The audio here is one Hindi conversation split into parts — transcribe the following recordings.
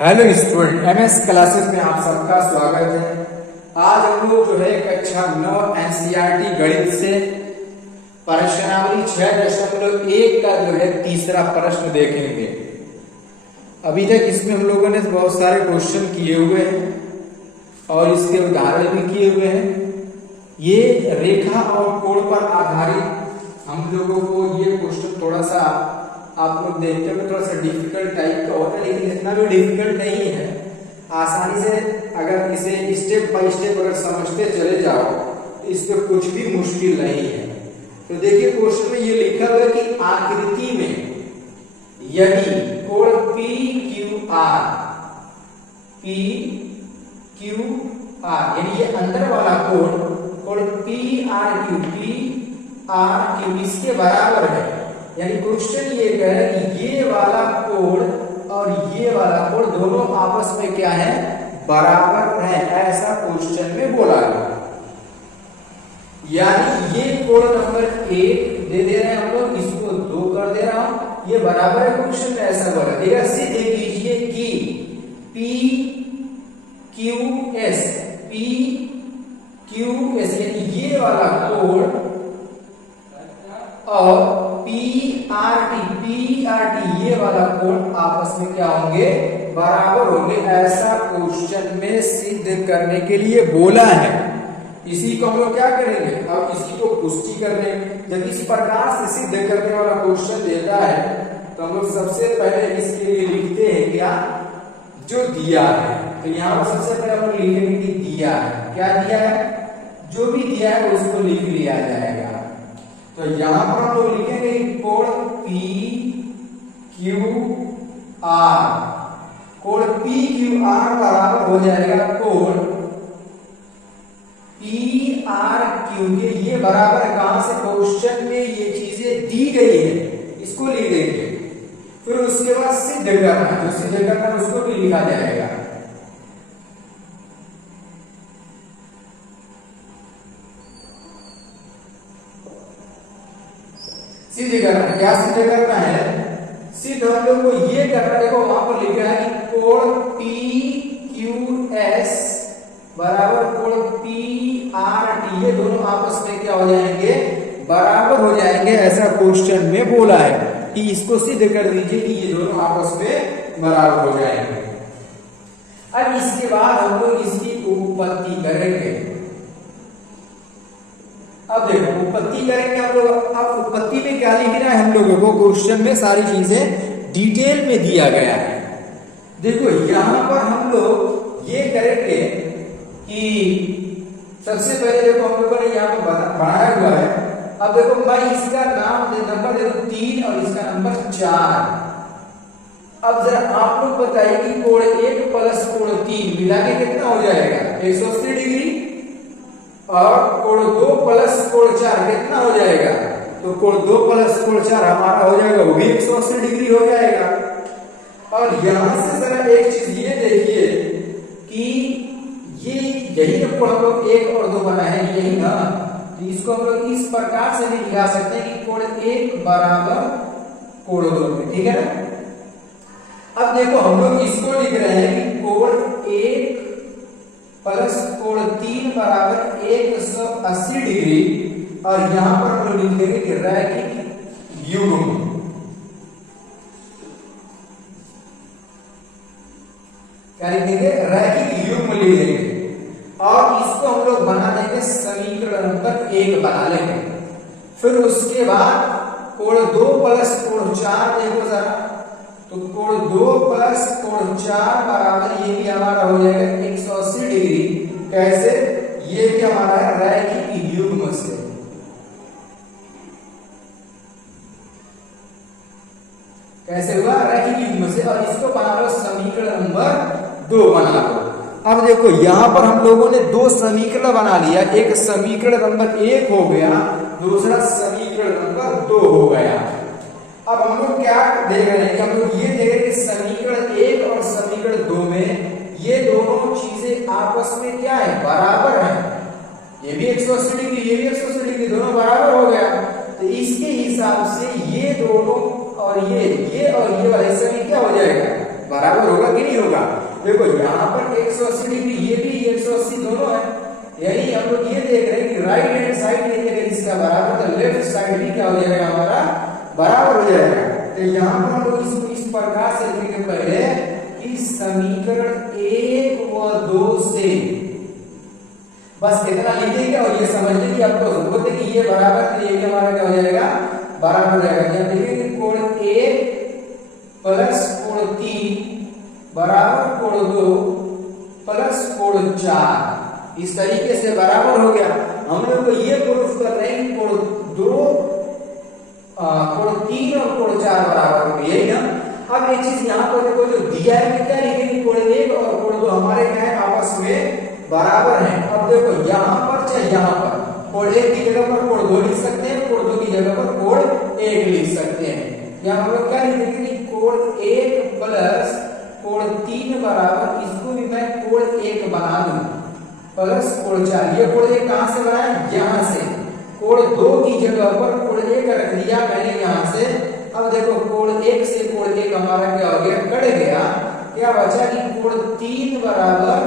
हेलो स्टूडेंट, एमएस क्लासेस में आप सबका स्वागत है। आज हम लोग जो है कक्षा 9 एनसीईआरटी गणित से प्रश्नावली 6.1 का जो है तीसरा प्रश्न देखेंगे। अभी तक इसमें हम लोगों ने बहुत सारे क्वेश्चन किए हुए हैं और इसके उदाहरण भी किए हुए हैं। ये रेखा और कोण पर आधारित हम लोगों को ये क्वेश्चन थोड़ा सा आप लोग देखते हो थोड़ा सा डिफिकल्ट टाइप का होता है, लेकिन इतना भी डिफिकल्ट नहीं है। आसानी से अगर इसे स्टेप बाय स्टेप अगर समझते चले जाओ तो इसमें कुछ भी मुश्किल नहीं है। तो देखिए क्वेश्चन में ये लिखा हुआ है कि आकृति में यदि कोण पी क्यू आर यानी ये अंदर वाला कोण पी आर क्यू इसके बराबर है, यानी क्वेश्चन ये कह रहा है कि ये वाला कोण और ये वाला कोण दोनों आपस में क्या है, बराबर है, ऐसा क्वेश्चन में बोला गया। यानी ये कोण नंबर 1 दे रहे हैं हम लोग, इसको 2 कर दे रहा हूं, ये बराबर है, क्वेश्चन में ऐसा बोला। देखिए सिद्ध कीजिए कि पी क्यू एस यानी ये वाला कोण और पी आर टी ये वाला कोण आपस में क्या होंगे, बराबर होंगे, ऐसा क्वेश्चन में सिद्ध करने के लिए बोला है। इसी को हम लोग क्या करेंगे, अब इसी को पुष्टि करने, जब इस प्रकार से सिद्ध करने वाला क्वेश्चन देता है तो हम लोग सबसे पहले इसके लिए लिखते हैं क्या, जो दिया है। तो यहाँ पर सबसे पहले हम लोग लिखेंगे कि दिया है, क्या दिया है, जो भी दिया है उसको लिख लिया जाएगा। तो यहां पर हम लोग लिखेंगे कोण पी क्यू आर बराबर हो जाएगा कोण पी आर क्यू के, ये बराबर कहां से, क्वेश्चन में ये चीजें दी गई है, इसको लिख देंगे। फिर उसके बाद सिद्ध करना, जो सिद्ध करना उसको भी लिखा जाएगा। सिद्ध करना, क्या सिद्ध करना है, सिद्ध हम लोग को ये करना, देखो वहां पर लिखा है कि कोण पी क्यू एस बराबर कोण पी आर टी, ये दोनों आपस में क्या हो जाएंगे, बराबर हो जाएंगे, ऐसा क्वेश्चन में बोला है कि इसको सिद्ध कर दीजिए कि ये दोनों आपस में बराबर हो जाएंगे। अब इसके बाद हम लोग इसकी उत्पत्ति करेंगे। अब देखो उत्पत्ति करेंगे हम लोग। अब उत्पत्ति में क्या लिखना है हम लोगों को, क्वेश्चन में सारी चीजें डिटेल में दिया गया है। देखो यहां पर हम लोग ये करेंगे कि सबसे पहले देखो हम लोगों ने यहाँ पर बनाया हुआ है। अब देखो मैं इसका नंबर देखो 3 और इसका नंबर 4। अब जरा आप लोग बताइए कि कोण 1 प्लस कोण 3 मिला के कितना हो जाएगा, 180 डिग्री, और कोण 2 प्लस कोण 4 कितना हो जाएगा, तो कोण 2 प्लस कोण 4 हमारा हो जाएगा, वो भी 180 डिग्री हो जाएगा। और यहां से जरा एक चीज ये देखिए कि ये यही कोण हम लोग 1 और 2 बना है, यही ना, तो इसको हम लोग इस प्रकार से भी लिखा सकते हैं कि कोण 1 बराबर कोण 2, ठीक है ना। अब देखो हम लोग इसको लिख रहे हैं कि कोण 1 प्लस कोण 3 बराबर 180 डिग्री, और यहां पर हम लोग लिख देंगे कि रैखिक युग्म, क्या लिखेंगे, रैखिक युग्म लिख देंगे। और इसको हम लोग बना देंगे समीकरण नंबर 1 बना लेंगे। फिर उसके बाद कोण 2 प्लस कोण 4 देखो जरा, तो कोण 2 प्लस कोण 4 बराबर ये भी हमारा हो जाएगा 180 डिग्री। कैसे, ये भी हमारा है रैखिक युग्म से। कैसे हुआ, रैखिक युग्म से। और इसको बना लो समीकरण नंबर 2 बना लो। अब देखो यहां पर हम लोगों ने 2 समीकरण बना लिया, एक समीकरण नंबर 1 हो गया, दूसरा समीकरण नंबर 2 हो गया। अब हम लोग क्या देख रहे हैं कि हम लोग ये देख रहे हैं कि समीकरण 1 और समीकरण 2 में ये दोनों चीजें आपस में क्या है, बराबर है। ये भी 180 डिग्री, ये भी 180 डिग्री, दोनों बराबर हो गया। तो इसके हिसाब से ये दोनों और ये और ये वाला हिस्सा में क्या हो जाएगा, बराबर होगा कि नहीं होगा? देखो यहाँ पर 180 डिग्री, ये भी 180 दोनों है, यानी हम लोग ये देख रहे हैं कि राइट हैंड साइड यदि अगर इसका बराबर तो लेफ्ट साइड भी क्या हो जाएगा हमारा बराबर हो जाएगा। तो यहाँ पर हम लोग इसको इस प्रकार से लिखेंगे पहले कि समीकरण 1 व 2 से बस इतना लिखेंगे और ये समझने की आपको जरूरत है कि ये बराबर तो ये हमारा क्या हो जाएगा बराबर हो जाएगा। जब देखेंगे कोण 1 प्लस कोण 3 बराबर कोण 2 प्लस कोण 4, इस तरीके से बराबर हो गया। हम लोग को ये प्रूफ कर रहे हैं कि कोण 2 कोण 3 और कोण 4 बराबर होंगे, यही ना। अब एक चीज यहाँ पर देखो जो दिया है क्या लिखेंगे, कोण 1 और कोण 2 हमारे क्या है आपस में बराबर है। अब देखो यहाँ पर चाहे यहाँ पर कोण 1 की जगह पर कोण 2 लिख सकते हैं, कोण 2 की जगह पर कोण 1 लिख सकते हैं। यहाँ हम लोग क्या लिखेंगे कि कोण 1 प्लस कोण 3 बराबर, इसको भी मैं कोण 1 बना दूं, प्लस कोण 4। ये कोण 1 कहां से बना है? यहाँ से। कोण 2 की जगह पर कोण 1 रख दिया मैंने यहाँ से। अब देखो कोण 1 से कोण 1 हमारा क्या हो गया, कट गया। क्या बचा कि कोण 3 बराबर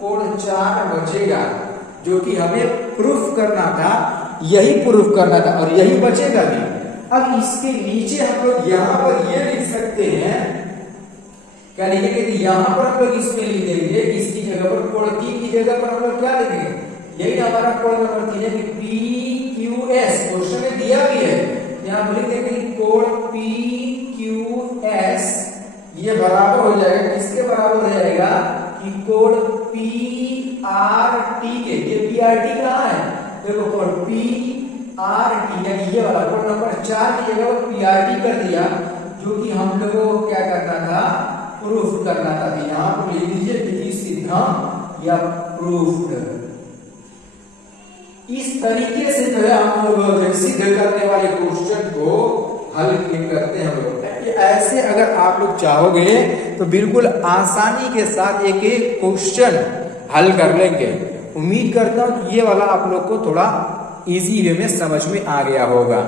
कोण 4 बचेगा, जो कि हमें प्रूफ करना था, यही प्रूफ करना था और यही बचेगा भी। अब इसके नीचे हम लोग यहाँ पर ये लिख सकते हैं, क्या लिखेंगे कि यहाँ पर हम लोग इसमें लिख देंगे, इसकी जगह पर कोण 3 की जगह पर हम लोग क्या लिखेंगे, यही हमारा कोण नंबर 3 है कि PQS, क्वेश्चन में दिया भी है, यहाँ लिख देंगे कि कोण PQS ये बराबर हो जाएगा, किसके बराबर हो जाएगा कि कोण PRT के। ये PRT कहाँ है? देखो कोण PRT यानी ये वाला कोण नंबर 4 की जगह पर PRT कर दिया, जो कि हम लोगों को क्या करना था, प्रूफ करना था। यहाँ पर लिख लीजिए विधि सिद्धांत या प्रूफ्ड। इस तरीके से जो है हम लोग सिद्ध करने वाले क्वेश्चन को हल करते हैं हम लोग। ऐसे अगर आप लोग चाहोगे तो बिल्कुल आसानी के साथ एक एक क्वेश्चन हल कर लेंगे। उम्मीद करता हूं कि ये वाला आप लोग को थोड़ा इजी वे में समझ में आ गया होगा।